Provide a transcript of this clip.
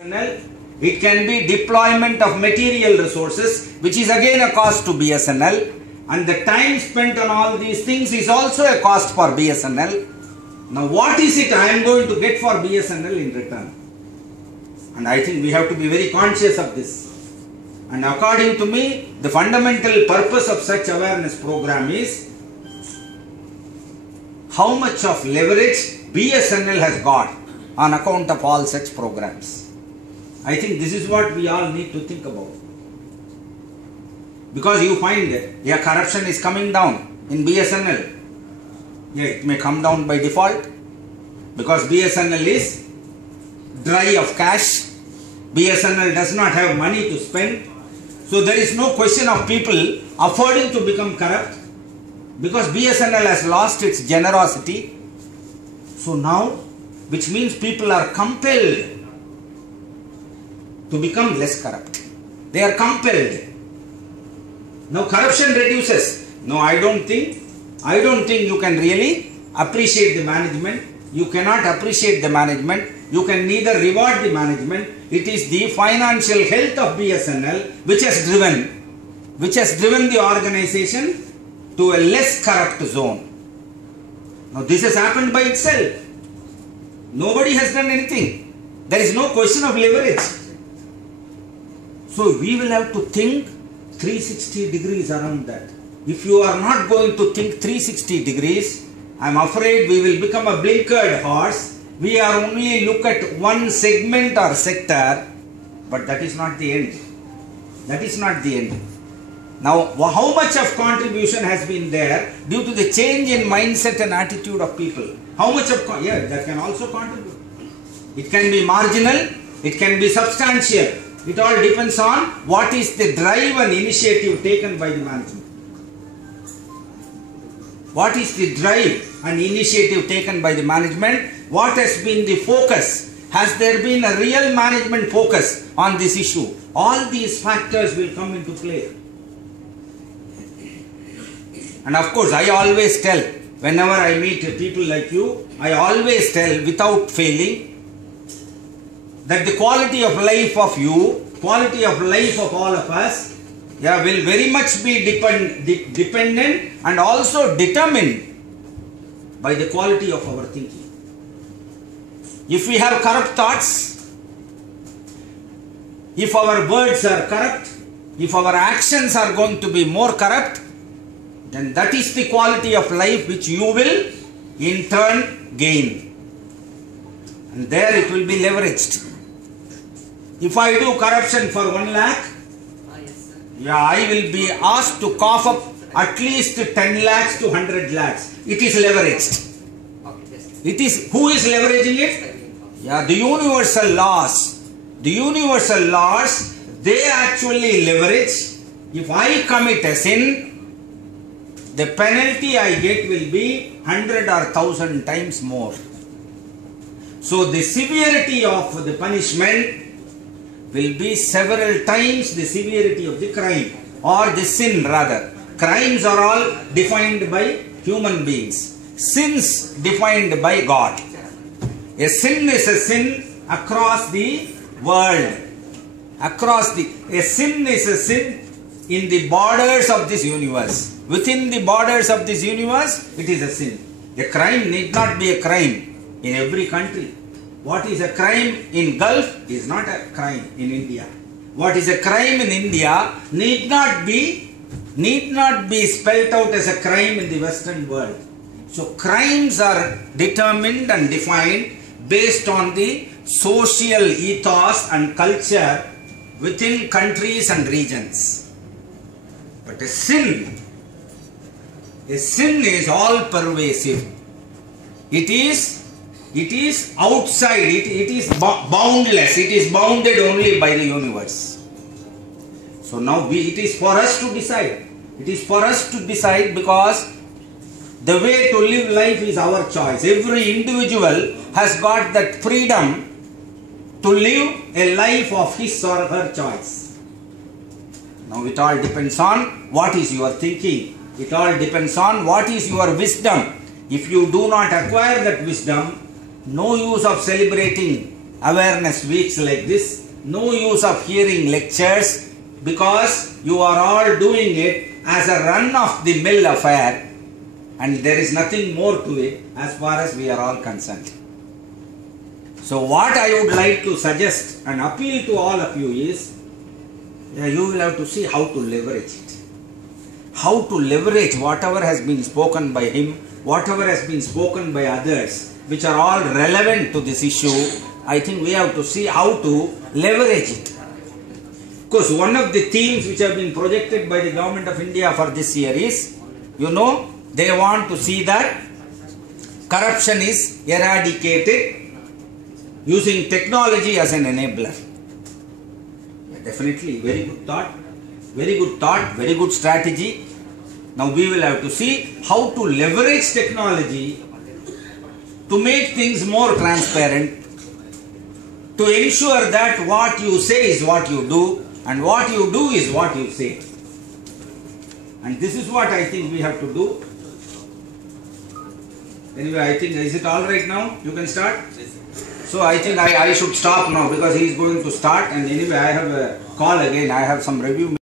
It can be deployment of material resources, which is again a cost to BSNL, and the time spent on all these things is also a cost for BSNL. Now what is it I am going to get for BSNL in return? And I think we have to be very conscious of this. And according to me, the fundamental purpose of such awareness program is how much of leverage BSNL has got on account of all such programs. I think this is what we all need to think about. Because you find that corruption is coming down in BSNL. It may come down by default because BSNL is dry of cash. BSNL does not have money to spend. So there is no question of people affording to become corrupt because BSNL has lost its generosity. So now, which means people are compelled to become less corrupt. They are compelled. Now corruption reduces. No, I don't think you can really appreciate the management. You cannot appreciate the management. You can neither reward the management. It is the financial health of BSNL which has driven the organization to a less corrupt zone. Now this has happened by itself. Nobody has done anything. There is no question of leverage. So we will have to think 360 degrees around that. If you are not going to think 360 degrees, I am afraid we will become a blinkered horse. We are only look at one segment or sector, but that is not the end. That is not the end. Now, how much of contribution has been there due to the change in mindset and attitude of people? How much of, that can also contribute. It can be marginal, it can be substantial. It all depends on what is the drive and initiative taken by the management. What is the drive and initiative taken by the management? What has been the focus? Has there been a real management focus on this issue? All these factors will come into play. And of course, I always tell, whenever I meet people like you, I always tell without failing, that the quality of life of you, quality of life of all of us, will very much be dependent and also determined by the quality of our thinking. If we have corrupt thoughts, if our words are corrupt, if our actions are going to be more corrupt, then that is the quality of life which you will in turn gain. And there it will be leveraged. If I do corruption for 1 lakh, I will be asked to cough up at least 10 lakhs to 100 lakhs. It is leveraged. It is, who is leveraging it? The universal laws. The universal laws, they actually leverage. If I commit a sin, the penalty I get will be 100 or 1000 times more. So the severity of the punishment will be several times the severity of the crime or the sin rather. Crimes are all defined by human beings. Sins defined by God. A sin is a sin across the world. A sin is a sin in the borders of this universe. Within the borders of this universe, it is a sin. A crime need not be a crime in every country. What is a crime in Gulf is not a crime in India. What is a crime in India need not be spelled out as a crime in the Western world. So crimes are determined and defined based on the social ethos and culture within countries and regions. But a sin is all pervasive. It is outside, it is boundless, it is bounded only by the universe. So now it is for us to decide. It is for us to decide because the way to live life is our choice. Every individual has got that freedom to live a life of his or her choice. Now it all depends on what is your thinking. It all depends on what is your wisdom. If you do not acquire that wisdom, no use of celebrating awareness weeks like this. No use of hearing lectures, because you are all doing it as a run-of-the-mill affair, and there is nothing more to it as far as we are all concerned. So what I would like to suggest and appeal to all of you is, you will have to see how to leverage it. How to leverage whatever has been spoken by him, whatever has been spoken by others, which are all relevant to this issue. I think we have to see how to leverage it. Because one of the themes which have been projected by the Government of India for this year is, they want to see that corruption is eradicated using technology as an enabler. Definitely, very good thought, very good strategy. Now we will have to see how to leverage technology to make things more transparent, to ensure that what you say is what you do, and what you do is what you say. And this is what I think we have to do. Anyway, I think, is it all right now? You can start? So I think I should stop now, because he is going to start, and anyway I have a call again. I have some review.